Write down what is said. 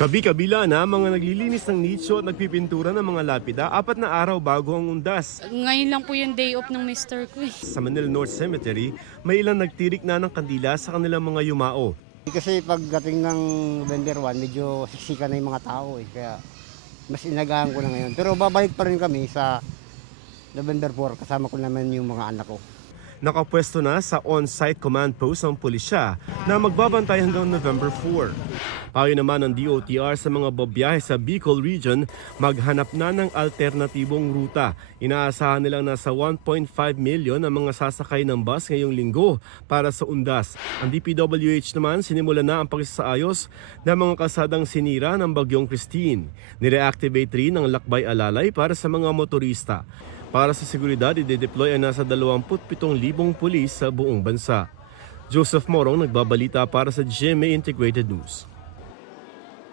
Kabi-kabila na mga naglilinis ng nicho at nagpipintura ng mga lapida 4 na araw bago ang undas. Ngayon lang po yung day off ng mister ko eh. Sa Manila North Cemetery, may ilang nagtirik na ng kandila sa kanilang mga yumao. Kasi pagdating ng November 1, medyo siksika na yung mga tao kaya mas inagahan ko na ngayon. Pero babalik pa rin kami sa November 4, kasama ko naman yung mga anak ko. Nakapwesto na sa on-site command post ang pulisya na magbabantay hanggang November 4. Payo naman ng DOTR sa mga babiyahe sa Bicol Region, maghanap na ng alternatibong ruta. Inaasahan nilang nasa 1.5 million ang mga sasakay ng bus ngayong linggo para sa undas. Ang DPWH naman sinimula na ang pagsasaayos ng mga kalsadang sinira ng Bagyong Christine. Nireactivate rin ang lakbay alalay para sa mga motorista. Para sa seguridad, ide-deploy ang nasa 27,000 pulis sa buong bansa. Joseph Morong nagbabalita para sa GMA Integrated News.